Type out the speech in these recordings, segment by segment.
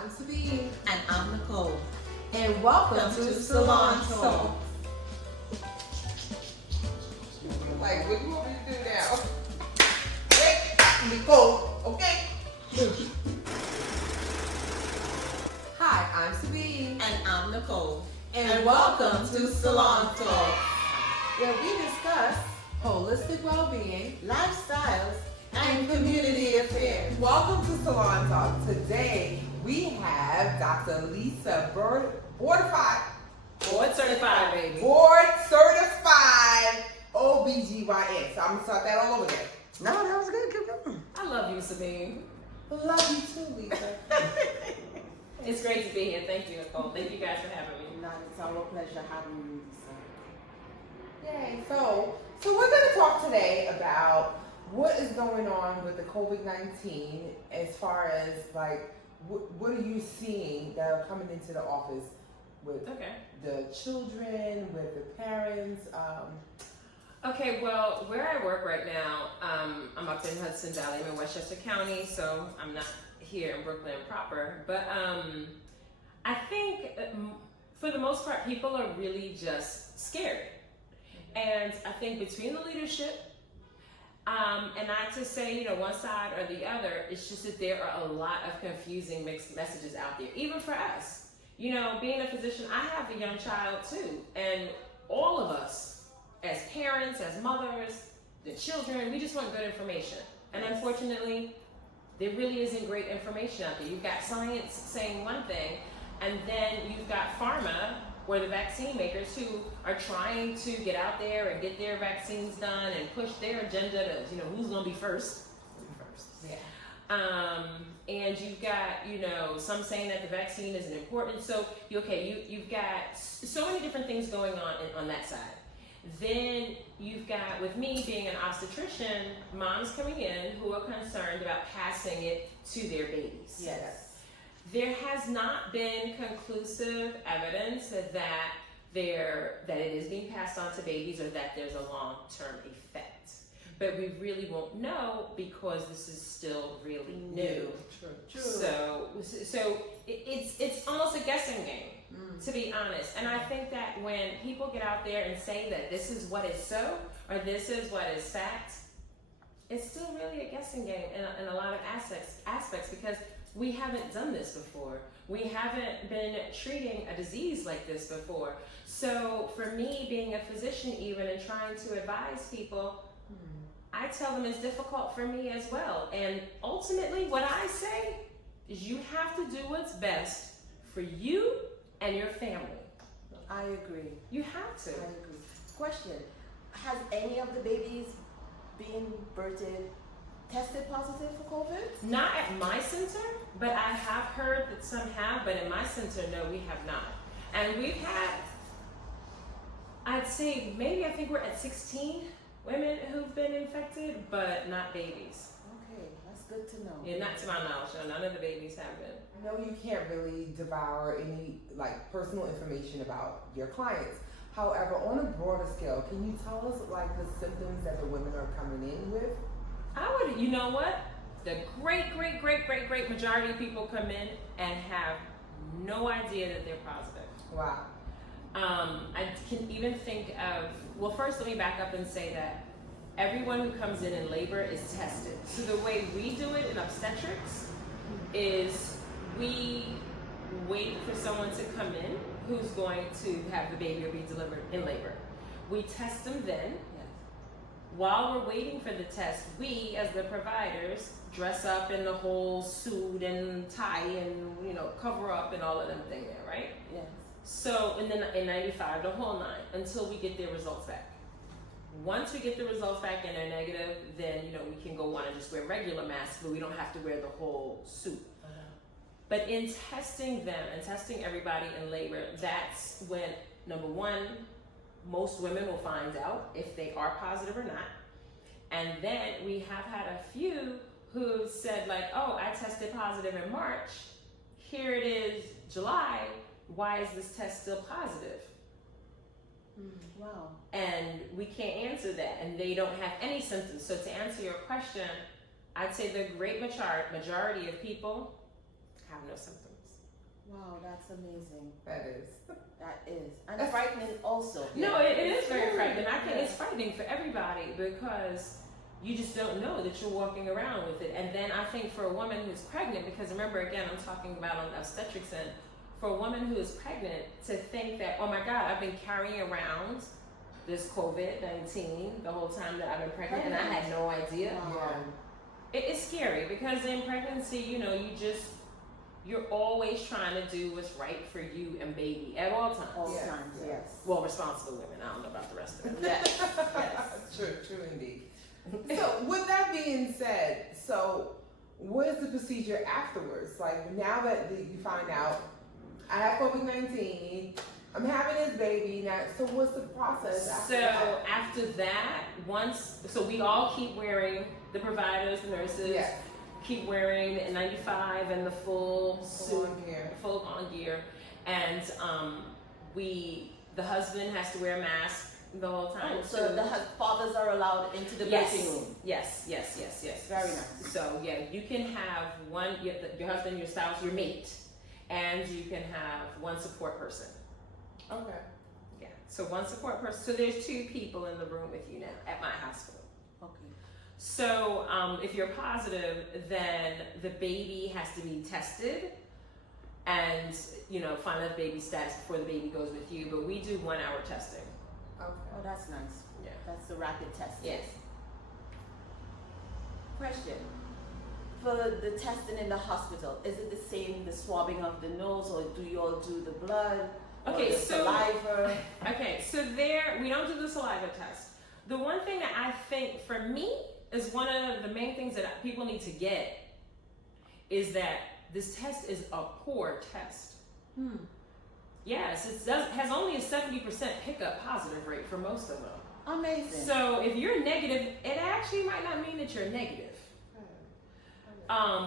I'm Sabine. And I'm Nicole. And welcome to Salon Talk. Like, what do you want me to do now? Wait, Nicole, okay? Hi, I'm Sabine. And I'm Nicole. And welcome to Salon Talk, where we discuss holistic well-being, Lifestyles and community affairs. Welcome to Salon Talk. Today we have Dr. Lisa Board certified, baby. Board certified OBGYN. So I'm gonna start that all over again. No, that was good. Keep going. I love you, Sabine. Love you too, Lisa. It's great to be here. Thank you, Nicole. Thank you guys for having me. It's our pleasure having you, Lisa. Yay. So we're gonna talk today about what is going on with the COVID-19 as far as like what are you seeing that are coming into the office with the children, with the parents? Okay, well, where I work right now, I'm up in Hudson Valley. I'm in Westchester County, so I'm not here in Brooklyn proper. But I think for the most part, people are really just scared. And I think between the leadership, and not to say, one side or the other, it's just that there are a lot of confusing mixed messages out there, even for us. Being a physician, I have a young child too, and all of us, as parents, as mothers, the children, we just want good information. And unfortunately, there really isn't great information out there. You've got science saying one thing, and then you've got pharma, or the vaccine makers, who are trying to get out there and get their vaccines done and push their agenda to, who's going to be first. Yeah. And you've got, some saying that the vaccine isn't important. So, you've got so many different things going on that side. Then you've got, with me being an obstetrician, moms coming in who are concerned about passing it to their babies. Yes. There has not been conclusive evidence that it is being passed on to babies or that there's a long-term effect. But we really won't know because this is still really new. True. So it's almost a guessing game, to be honest. And I think that when people get out there and say that this is what is so or this is what is fact, it's still really a guessing game in a lot of aspects because we haven't done this before. We haven't been treating a disease like this before. So for me, being a physician even and trying to advise people, I tell them it's difficult for me as well. And ultimately, what I say is you have to do what's best for you and your family. I agree. You have to. I agree. Question, has any of the babies being birthed tested positive for COVID? Not at my center, but I have heard that some have, but in my center, no, we have not. And we've had, I'd say I think we're at 16 women who've been infected, but not babies. Okay, that's good to know. Yeah, not to my knowledge, no, none of the babies have been. No, you can't really devour any like personal information about your clients. However, on a broader scale, can you tell us like the symptoms that the women are coming in with? You know what? The great majority of people come in and have no idea that they're positive. Wow. I can even think of, well, first let me back up and say that everyone who comes in labor is tested. So the way we do it in obstetrics is we wait for someone to come in who's going to have the baby or be delivered in labor. We test them then. While we're waiting for the test, we, as the providers, dress up in the whole suit and tie and, cover up and all of them things there, right? Yes. So, and then in 95, the whole nine, until we get their results back. Once we get the results back and they're negative, then, we can go on and just wear regular masks, but we don't have to wear the whole suit. But in testing them and testing everybody in labor, that's when, number one, most women will find out if they are positive or not. And then we have had a few who said like, oh, I tested positive in March. Here it is July. Why is this test still positive? Wow. And we can't answer that. And they don't have any symptoms. So to answer your question, I'd say the great majority of people have no symptoms. Wow, that's amazing. That is. That is. And frightening also. No, it is very frightening. I think it's frightening for everybody because you just don't know that you're walking around with it. And then I think for a woman who's pregnant, because remember again, I'm talking about on obstetrics, and for a woman who is pregnant to think that, oh my God, I've been carrying around this COVID-19 the whole time that I've been pregnant and I had no idea. Wow. It's scary because in pregnancy, you know, you're always trying to do what's right for you and baby at all times. All Yes, times, yes. yes. Well, responsible women. I don't know about the rest of them. Yes. Yes. True indeed. So with that being said, so what is the procedure afterwards? Like now that you find out I have COVID-19, I'm having this baby now, so what's the process after So that? after that, so we all keep wearing, the providers, the nurses, Yes. keep wearing the N95 and the full suit, on gear. full on gear, and the husband has to wear a mask the whole time. Oh, so the fathers are allowed into the birthing room. Yes. Very nice. So yeah, you can have your husband, your spouse, your mate, and you can have one support person. Okay. Yeah, so one support person. So there's 2 people in the room with you now at my hospital. Okay. So if you're positive, then the baby has to be tested and, you know, find out the baby status before the baby goes with you. But we do 1-hour testing. Okay. Oh, that's nice. Yeah. That's the rapid test. Yes. Question. For the testing in the hospital, is it the same, the swabbing of the nose, or do you all do the blood? Okay, or the so- saliva? Okay, so we don't do the saliva test. The one thing that I think for me is one of the main things that people need to get is that this test is a poor test. Yes, it has only a 70% pickup positive rate for most of them. Amazing. So if you're negative, it actually might not mean that you're negative.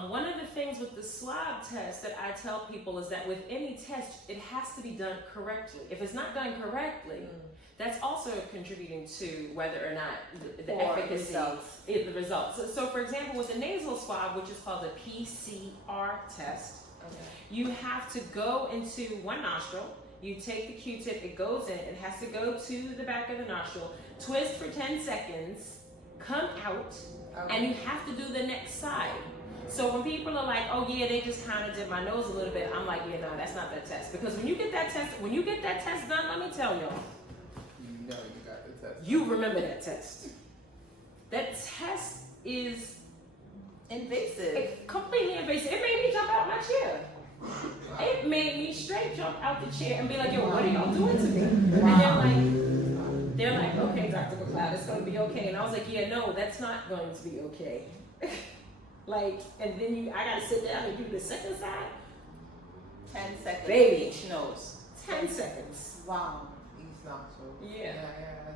One of the things with the swab test that I tell people is that with any test, it has to be done correctly. If it's not done correctly, that's also contributing to whether or not the Or efficacy, results. the results. So for example, with the nasal swab, which is called the PCR test, you have to go into one nostril. You take the Q-tip, it goes in, it has to go to the back of the nostril, twist for 10 seconds, come out, and you have to do the next side. So when people are like, oh yeah, they just kind of did my nose a little bit, I'm like, yeah, no, that's not that test. Because when you get that test done, let me tell y'all, You know you got the test. you remember that test. That test is invasive. completely invasive. It made me jump out my chair. It made me straight jump out the chair and be like, yo, what are y'all doing to me? And they're like, okay, Dr. McLeod, it's going to be okay. And I was like, yeah, no, that's not going to be okay. And then I got to sit down and do the second side. 10 seconds. Baby. Each nose. 10 seconds. Wow. Each nostril. Yeah.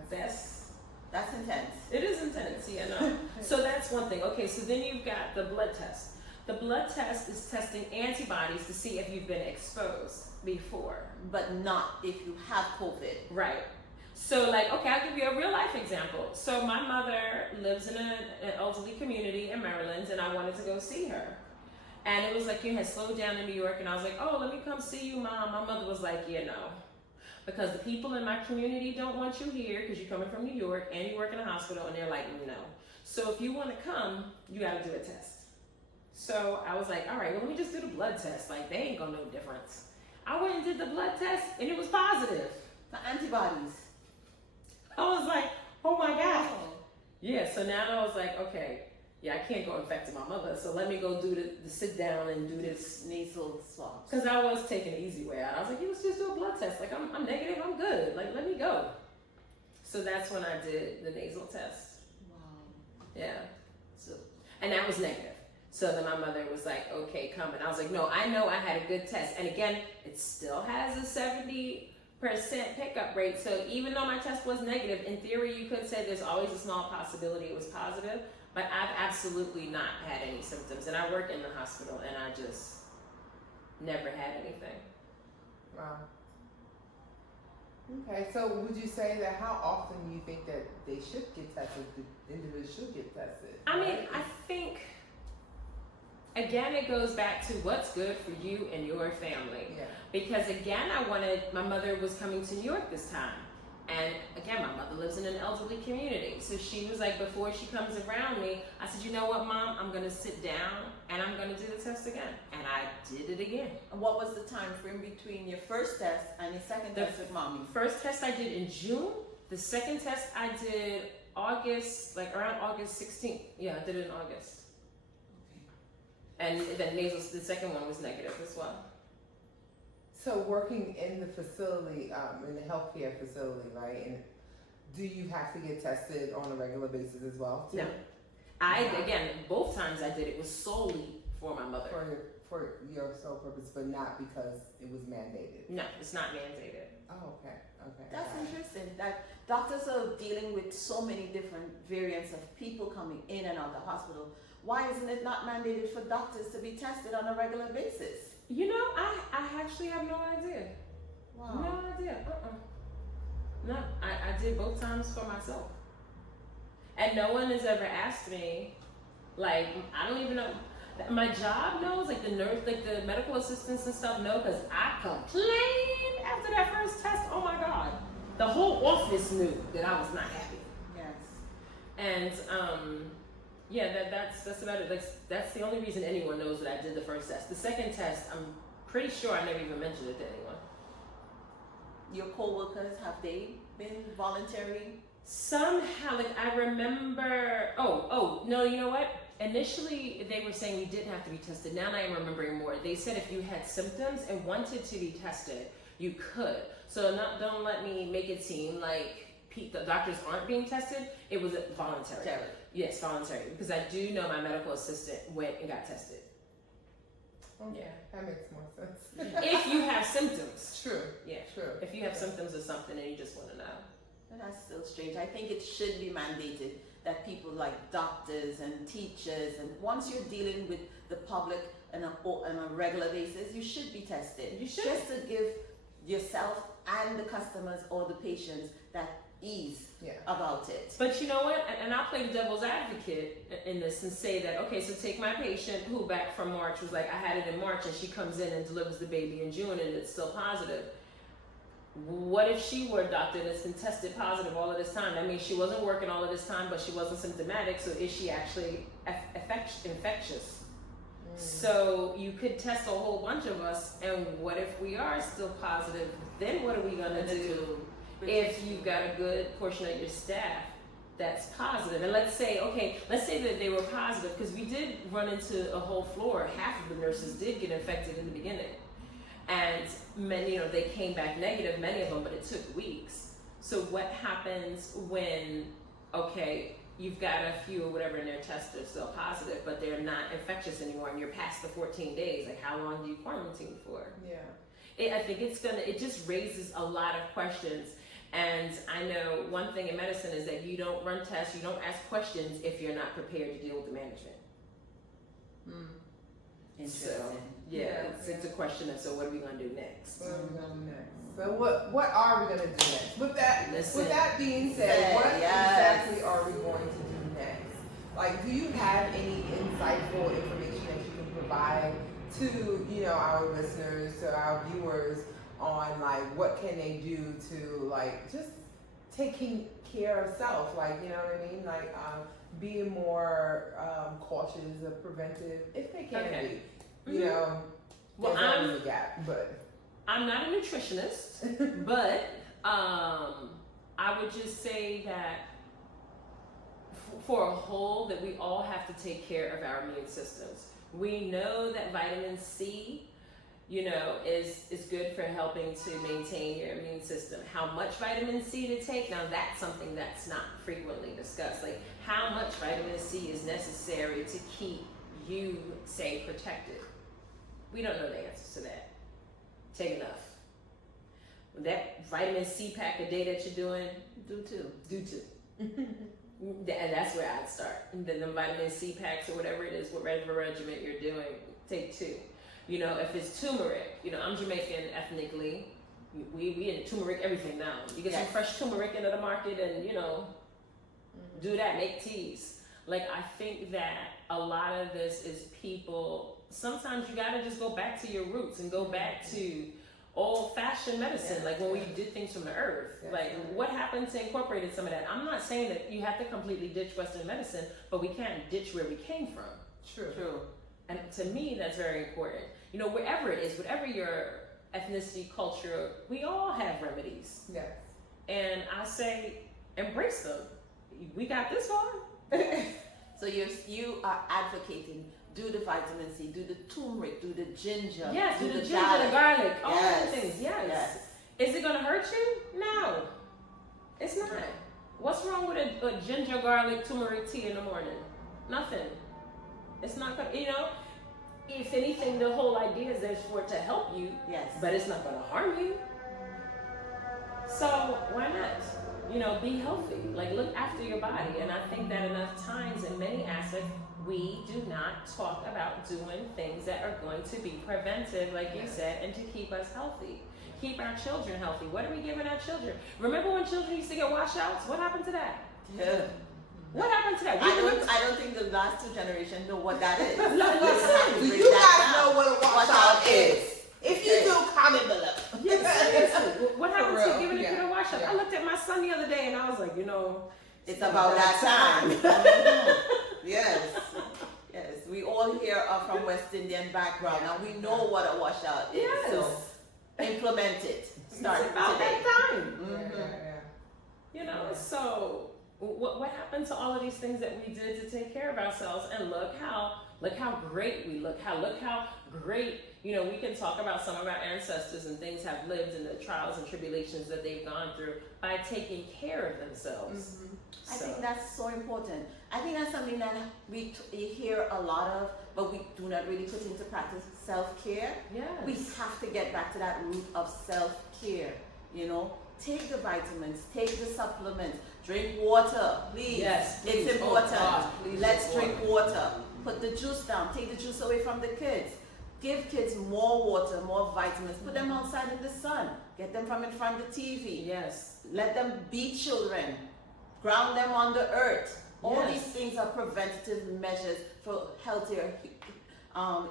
That's intense. It is intense, yeah, no. So that's one thing. Okay, so then you've got the blood test. The blood test is testing antibodies to see if you've been exposed before. But not if you have COVID. Right. So okay, I'll give you a real life example. So my mother lives in an elderly community in Maryland, and I wanted to go see her. And it was like you had slowed down in New York, and I was like, oh, let me come see you, Mom. My mother was like, yeah, no. Because the people in my community don't want you here because you're coming from New York and you work in a hospital, and they're like, no. So if you want to come, you got to do a test. So I was like, all right, well, let me just do the blood test. They ain't gonna know the difference. I went and did the blood test, and it was positive. The antibodies. I was like, oh my God. Yeah, so now I was like, okay, yeah, I can't go infect my mother, so let me go do the sit down and do this nasal swabs. Because I was taking the easy way out. I was like, let's just do a blood test. I'm negative, I'm good. Let me go. So that's when I did the nasal test. Wow. Yeah. And that was negative. So then my mother was like, okay, come. And I was like, no, I know I had a good test. And again, it still has a 70% pickup rate. So even though my test was negative, in theory, you could say there's always a small possibility it was positive. But I've absolutely not had any symptoms. And I work in the hospital, and I just never had anything. Wow. Okay, so would you say that how often you think that they should get tested, the individuals should get tested? I mean, I think again, it goes back to what's good for you and your family. Yeah. Because again, my mother was coming to New York this time. And again, my mother lives in an elderly community. So she was like, before she comes around me, I said, you know what, Mom? I'm going to sit down and I'm going to do the test again. And I did it again. And what was the time frame between your first test and your second test with mommy? First test I did in June. The second test I did August, like around August 16th. Yeah, I did it in August. And then the second one was negative as well. So working in the facility, in the healthcare facility, right? And do you have to get tested on a regular basis as well? Too? No. Again, both times I did it was solely for my mother. For your sole purpose, but not because it was mandated. No, it's not mandated. Oh, okay. That's interesting. That doctors are dealing with so many different variants of people coming in and out of the hospital. Why isn't it not mandated for doctors to be tested on a regular basis? You know, I actually have no idea. Wow. No idea. No, I did both times for myself. And no one has ever asked me, like, I don't even know. My job knows, like the nurse, like the medical assistants and stuff know, because I complained after that first test. Oh my God. The whole office knew that I was not happy. Yes. And yeah, that's about it. That's the only reason anyone knows that I did the first test. The second test, I'm pretty sure I never even mentioned it to anyone. Your co-workers, have they been voluntary? Somehow, like I remember, no, you know what? Initially, they were saying we didn't have to be tested. Now I am remembering more. They said if you had symptoms and wanted to be tested, you could. So don't let me make it seem like the doctors aren't being tested. It was voluntary. Voluntary. Yes, voluntary. Because I do know my medical assistant went and got tested. Okay, Yeah. that makes more sense. If you have symptoms. True. Yeah. True. If you have symptoms of something and you just want to know. And that's still strange. I think it should be mandated that people like doctors and teachers, and once you're dealing with the public on a regular basis, you should be tested. You should. Just to give yourself and the customers or the patients that ease about it. But you know what? And I'll play the devil's advocate in this and say that, okay, so take my patient who back from March was like, I had it in March, and she comes in and delivers the baby in June and it's still positive. What if she were a doctor that's been tested positive all of this time? That means she wasn't working all of this time, but she wasn't symptomatic. So is she actually infectious? So you could test a whole bunch of us, and what if we are still positive? Then what are we gonna do if you've got a good portion of your staff that's positive? And let's say that they were positive, because we did run into a whole floor. Half of the nurses did get infected in the beginning. And many, they came back negative, many of them, but it took weeks. So what happens when, you've got a few or whatever and their tests are still positive, but they're not infectious anymore, and you're past the 14 days, like how long do you quarantine for? Yeah. I think it just raises a lot of questions. And I know one thing in medicine is that you don't run tests, you don't ask questions if you're not prepared to deal with the management. Interesting. So, it's a question of, so what are we going to do next? What are we gonna do next? So what are we gonna do next? With that being said, what exactly are we going to do next? Like, do you have any insightful information that you can provide to our listeners, to our viewers, on like what can they do to like just taking care of self, like you know what I mean, like being more cautious or preventive if they can be. Well, there's a gap, but I'm not a nutritionist, but I would just say that for a whole, that we all have to take care of our immune systems. We know that vitamin C, is good for helping to maintain your immune system. How much vitamin C to take? Now that's something that's not frequently discussed. Like how much vitamin C is necessary to keep you, say, protected? We don't know the answers to that. Take enough. That vitamin C pack a day that you're doing, do two. And that's where I'd start. And then the vitamin C packs or whatever it is, whatever regimen you're doing, take 2. If it's turmeric, I'm Jamaican ethnically. We in turmeric everything now. You get some fresh turmeric into the market and, do that, make teas. Like, I think that a lot of this is people, sometimes you gotta just go back to your roots and go back to old-fashioned medicine, like when we did things from the earth. Like, what happened to incorporating some of that? I'm not saying that you have to completely ditch Western medicine, but we can't ditch where we came from. True. And to me, that's very important. You know, wherever it is, whatever your ethnicity, culture, we all have remedies. Yes. And I say, embrace them. We got this far. So you are advocating, do the vitamin C, do the turmeric, do the ginger. Yes, do the ginger, the garlic, all Yes. those things. Yes. Yes. Is it gonna hurt you? No, it's not. What's wrong with a ginger, garlic, turmeric tea in the morning? Nothing. It's not gonna, you know, if anything, the whole idea is there's for it to help you. Yes. But it's not gonna harm you. So why not? You know, be healthy. Like, look after your body. And I think that enough times in many aspects, we do not talk about doing things that are going to be preventive, like you said, and to keep us healthy. Keep our children healthy. What are we giving our children? Remember when children used to get washouts? What happened to that? Yeah. What happened to that? I don't think the last two generations know what that is. Listen, do you guys know what a washout is? If you do, comment below. Yes, seriously. What happened to giving a kid a washout? Yeah. I looked at my son the other day and I was like, you know, It's about that time. Mhm. Yes. Yes. We all here are from West Indian background and we know what a washout is. Yes. So implement it. Start it's about today. that time. Mhm. You know, so what happened to all of these things that we did to take care of ourselves? And look how great we look how great, you know, we can talk about some of our ancestors and things have lived in the trials and tribulations that they've gone through by taking care of themselves. I think that's so important. I think that's something that you hear a lot of, but we do not really put into practice. Self-care. Yes. We have to get back to that root of self-care. You know, take the vitamins, take the supplements, drink water, please. Yes, please. It's important. Oh, God, please Let's drink drink water. Put the juice down. Take the juice away from the kids. Give kids more water, more vitamins. Put them outside in the sun. Get them from in front of the TV. Yes. Let them be children. Ground them on the earth. All Yes. these things are preventative measures for healthier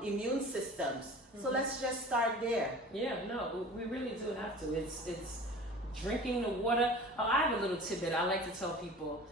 immune systems. So let's just start there. Yeah, no, we really do have to. It's drinking the water. Oh, I have a little tidbit I like to tell people.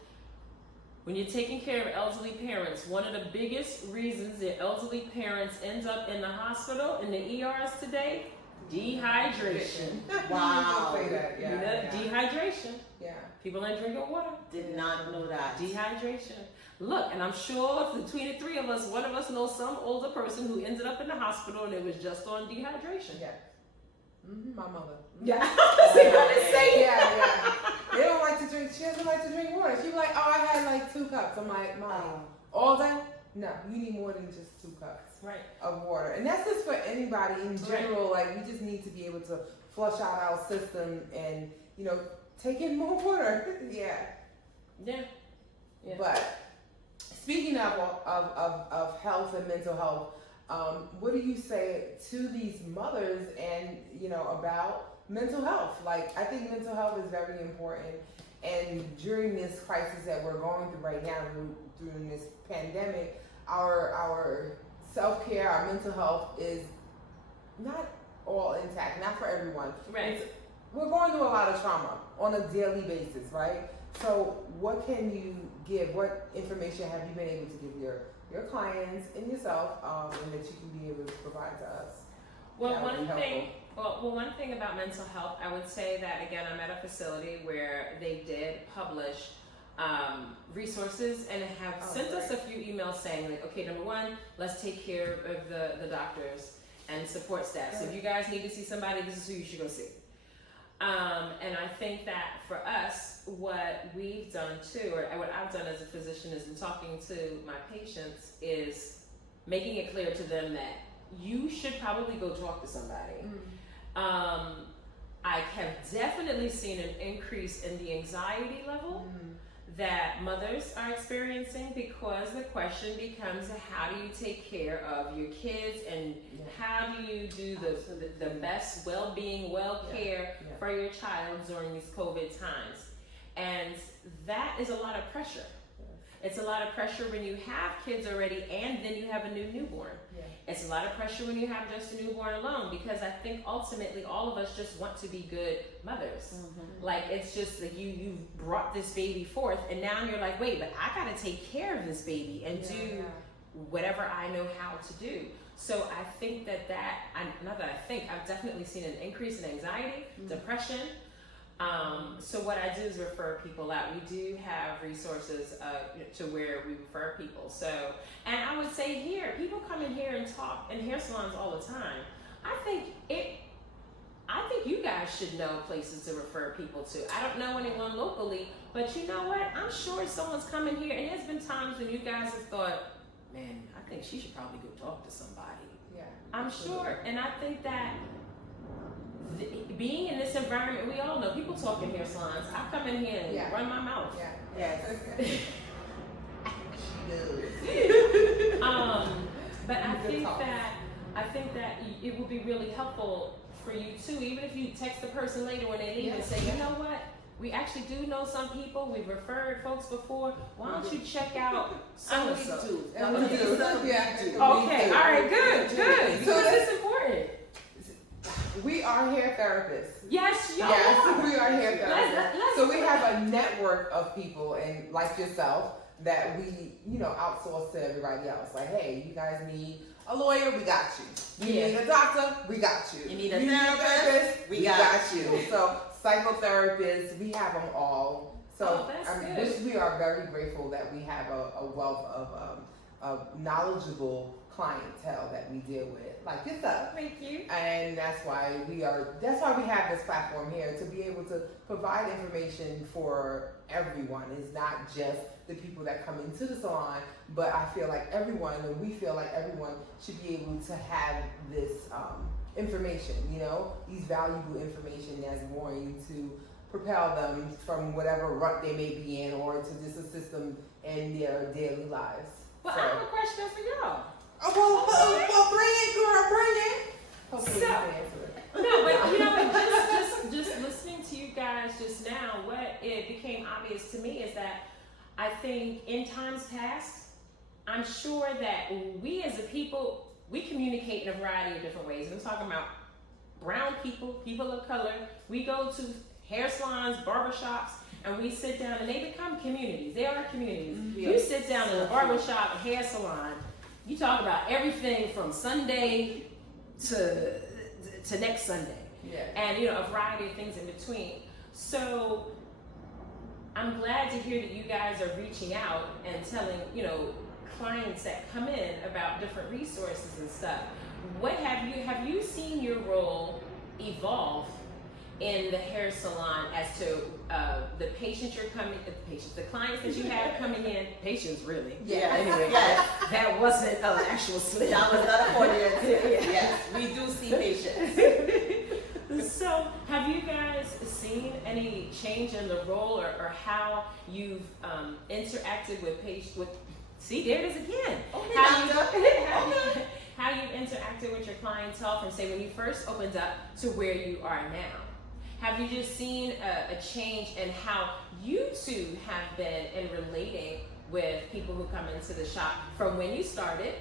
When you're taking care of elderly parents, one of the biggest reasons that elderly parents end up in the hospital, in the ERs today, dehydration. Wow. Say that. You know, dehydration. Yeah. People ain't drinking water. Did not know that. Dehydration. Look, and I'm sure if between the three of us, one of us knows some older person who ended up in the hospital and it was just on dehydration. Yeah. My mother. Yeah. See what I'm saying? Yeah. They don't like to drink. She doesn't like to drink water. She's like, oh, I had like 2 cups. I'm like, Mom, all day? No, you need more than just 2 cups of water. And that's just for anybody in general. Like, we just need to be able to flush out our system and, you know, take in more water. Yeah. But speaking of health and mental health, what do you say to these mothers and, you know, about mental health? Like, I think mental health is very important. And during this crisis that we're going through right now, during this pandemic, our self-care, our mental health is not all intact, not for everyone. Right. We're going through a lot of trauma on a daily basis, right? So what can you give? What information have you been able to give your clients and yourself, and that you can be able to provide to us? Well, one thing about mental health, I would say that, again, I'm at a facility where they did publish resources and have sent us a few emails saying, like, okay, number one, let's take care of the doctors and support staff. So if you guys need to see somebody, this is who you should go see. And I think that for us, what we've done too, or what I've done as a physician is in talking to my patients is making it clear to them that you should probably go talk to somebody. I have definitely seen an increase in the anxiety level that mothers are experiencing, because the question becomes, how do you take care of your kids and how do you do the best well-being, care for your child during these COVID times? And that is a lot of pressure. It's a lot of pressure when you have kids already and then you have a new newborn. Yeah. It's a lot of pressure when you have just a newborn alone, because I think ultimately all of us just want to be good mothers. Like, it's just like you brought this baby forth, and now you're like, wait, but I gotta take care of this baby and do whatever I know how to do. So I think I've definitely seen an increase in anxiety, depression. So what I do is refer people out. We do have resources to where we refer people. So, and I would say here, people come in here and talk in hair salons all the time. I think you guys should know places to refer people to. I don't know anyone locally, but you know what? I'm sure someone's coming here, and there's been times when you guys have thought, man, I think she should probably go talk to somebody. Yeah. I'm sure, and I think that being in this environment, we all know people talk in hair salons. I come in here and run my mouth. Yeah. Yes. But I think that it would be really helpful for you too, even if you text the person later when they leave and say, you know what, we actually do know some people, we've referred folks before, why don't you check out so-and-so? Okay, all right, good. Because it's important. We are hair therapists. Yes, we are hair therapists. So we have a network of people, and like yourself, that we, outsource to everybody else. Like, hey, you guys need a lawyer, we got you. You need a doctor, we got you. You need a therapist, we got you. So psychotherapists, we have them all. So we are very grateful that we have a wealth of knowledgeable clientele that we deal with, like yourself. Thank you. And that's why we have this platform here, to be able to provide information for everyone. It's not just the people that come into the salon, but I feel like we feel like everyone should be able to have this information, these valuable information that's going to propel them from whatever rut they may be in, or to just assist them in their daily lives. Well, I have a question for y'all. Well, bring it, girl, bring it. Hopefully you can answer it. No, but just listening to you guys just now, what it became obvious to me is that I think in times past, I'm sure that we as a people, we communicate in a variety of different ways. I'm talking about brown people, people of color. We go to hair salons, barbershops, and we sit down, and they become communities. They are communities. You sit down in a barbershop, hair salon, you talk about everything from Sunday to next Sunday. Yeah. And a variety of things in between. So I'm glad to hear that you guys are reaching out and telling, clients that come in about different resources and stuff. What have you seen your role evolve in the hair salon as to the patients the clients that you have coming in, patients really. Yeah. Anyway, that wasn't an actual slip. That was not a audience. Yes, we do see patients. So, have you guys seen any change in the role or how you've interacted with patients? See, there it is again. How you interacted with your clientele from, say, when you first opened up to where you are now? Have you just seen a change in how you two have been in relating with people who come into the shop from when you started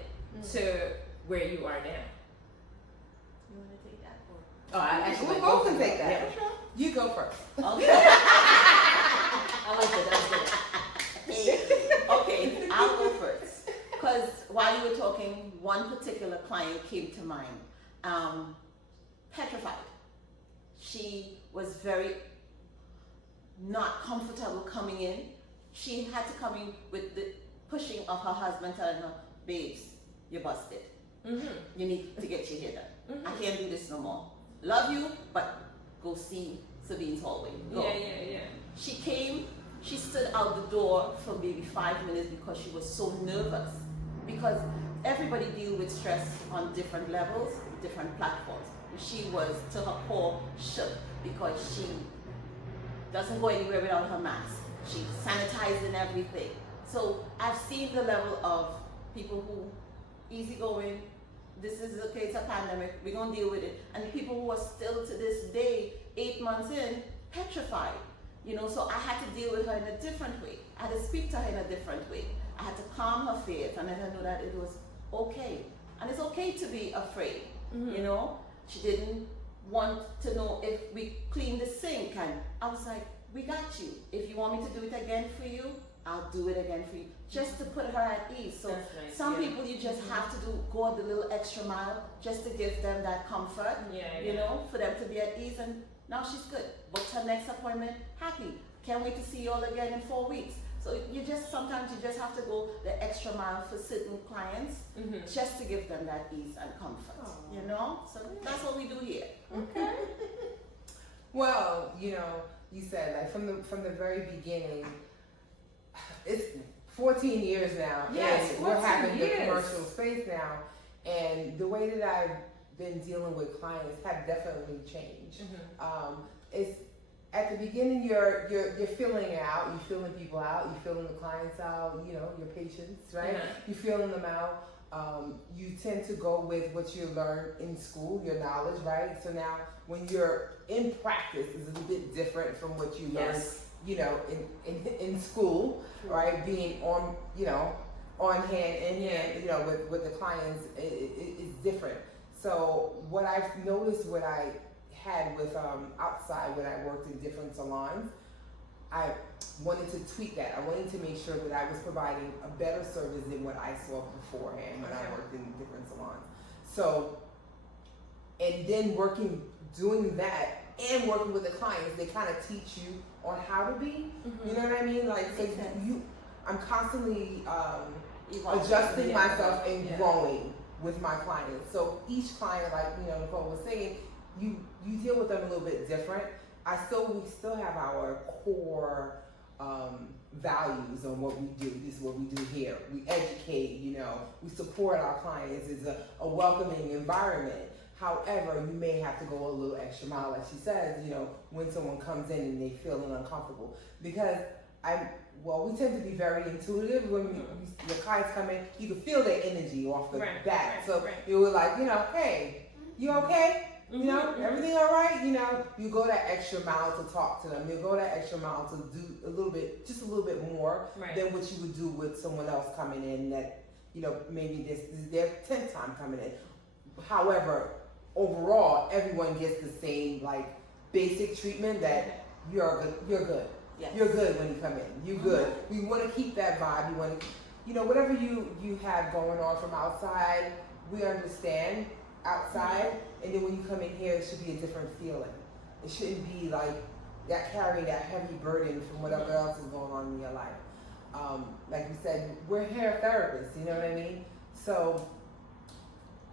to where you are now? You want to take that? Oh, I actually we both can take that. Yeah. You go first. Okay. I like that. Okay, I'll go first. Because while you were talking, one particular client came to mind. Petrified. She was very not comfortable coming in. She had to come in with the pushing of her husband, telling her, babes, you're busted. You need to get your hair done. I can't do this no more. Love you, but go see Sabine's hallway. Go. Yeah. She came, she stood out the door for maybe 5 minutes because she was so nervous. Because everybody deals with stress on different levels, different platforms. She was, to her core, shook because she doesn't go anywhere without her mask. She's sanitizing everything. So I've seen the level of people who easygoing, this is okay, it's a pandemic, we're gonna deal with it. And people who are still to this day, 8 months in, petrified. You know, so I had to deal with her in a different way. I had to speak to her in a different way. I had to calm her fears and let her know that it was okay. And it's okay to be afraid, you know. She didn't want to know if we cleaned the sink, and I was like, we got you. If you want me to do it again for you, I'll do it again for you. Just to put her at ease. So nice, some people you just have to go the little extra mile just to give them that comfort, you know, for them to be at ease. And now she's good. Booked her next appointment, happy. Can't wait to see you all again in 4 weeks. So sometimes you just have to go the extra mile for certain clients just to give them that ease and comfort, you know? So that's what we do here. Okay. Well, you know, you said like from the very beginning, it's 14 years now. Yes, and we're having the years. commercial space now, and the way that I've been dealing with clients have definitely changed. It's at the beginning you're filling out, you're filling people out, you're filling the clients out, you know, your patients, right? You're filling them out. You tend to go with what you learn in school, your knowledge, right? So now when you're in practice, it's a little bit different from what you learned, you know, in school, right? Being on, you know, on hand in hand, you know, with the clients, it's different. So what I've noticed, what I had with outside when I worked in different salons, I wanted to tweak that. I wanted to make sure that I was providing a better service than what I saw beforehand when I worked in different salons. So, and then doing that and working with the clients, they kind of teach you on how to be. You know what I mean? Like, so I'm constantly adjusting myself and growing with my clients. So each client, like, you know, Nicole was saying, you deal with them a little bit different. We still have our core values on what we do. This is what we do here. We educate, you know, we support our clients. It's a welcoming environment. However, you may have to go a little extra mile, like she says, you know, when someone comes in and they feeling uncomfortable. Because we tend to be very intuitive. When the clients come in, you can feel their energy off the bat. So you were like, you know, hey, you okay? You know, everything all right? You know, you go that extra mile to talk to them. You go that extra mile to do just a little bit more than what you would do with someone else coming in that, you know, maybe this is their 10th time coming in. However, overall, everyone gets the same, like, basic treatment that you're good. Yes. You're good when you come in. You're good. We want to keep that vibe. You want to, you know, whatever you have going on from outside, we understand outside, and then when you come in here, it should be a different feeling. It shouldn't be like that, carrying that heavy burden from whatever else is going on in your life. Like we said, we're hair therapists, you know what I mean? So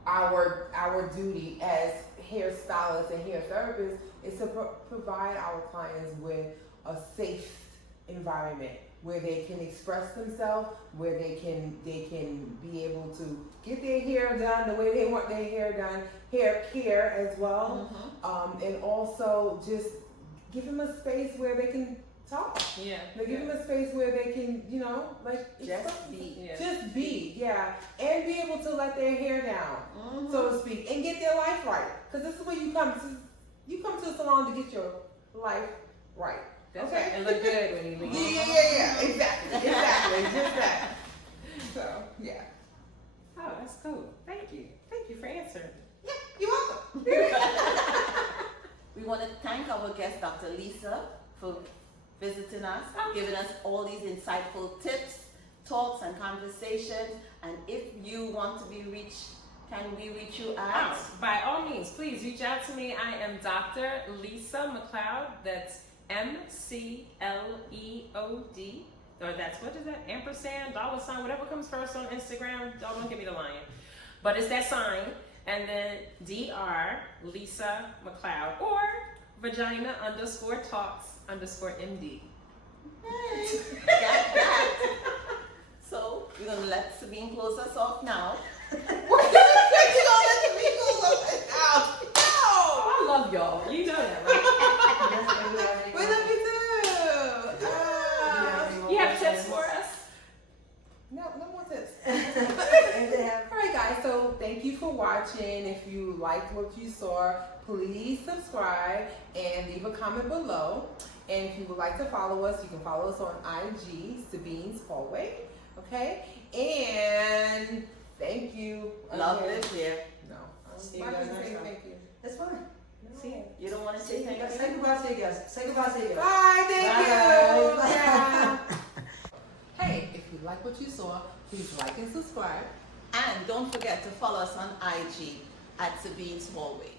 our duty as hairstylists and hair therapists is to provide our clients with a safe environment where they can express themselves, where they can be able to get their hair done the way they want their hair done, hair care as well, and also just give them a space where they can talk. Give them a space where they can, you know, like just be, and be able to let their hair down, so to speak, and get their life right. Because this is where you come to the salon to get your life right. That's right. And look good when you leave. Exactly, just that. So, yeah. Oh, that's cool. Thank you for answering. Yeah, you're welcome. We want to thank our guest, Dr. Lisa, for visiting us, giving us all these insightful tips, talks, and conversations. And if you want to be reached, can we reach you at? By all means, please reach out to me. I am Dr. Lisa McLeod. That's McLeod, or that's, what is that? Ampersand, $, whatever comes first on Instagram. Don't give me the lion. But it's that sign. And then Dr. Lisa McLeod, or vagina_talks_MD. Hey, got that. So we're going to let Sabine close us off now. I love y'all. You know that, right? We love you too. You have tips for us? No more tips. All right, guys. So thank you for watching. If you liked what you saw, please subscribe and leave a comment below. And if you would like to follow us, you can follow us on IG, Sabine's Hallway. Okay? And thank you. Love again. lives here. No. See you Why guys did you next say time. thank you? That's fine. No. See, you don't want to say thank you? Say goodbye to you guys. Say goodbye to you guys. Bye, thank you. Bye. Yeah. Hey, if you like what you saw, please like and subscribe. And don't forget to follow us on IG at Sabine's Hallway.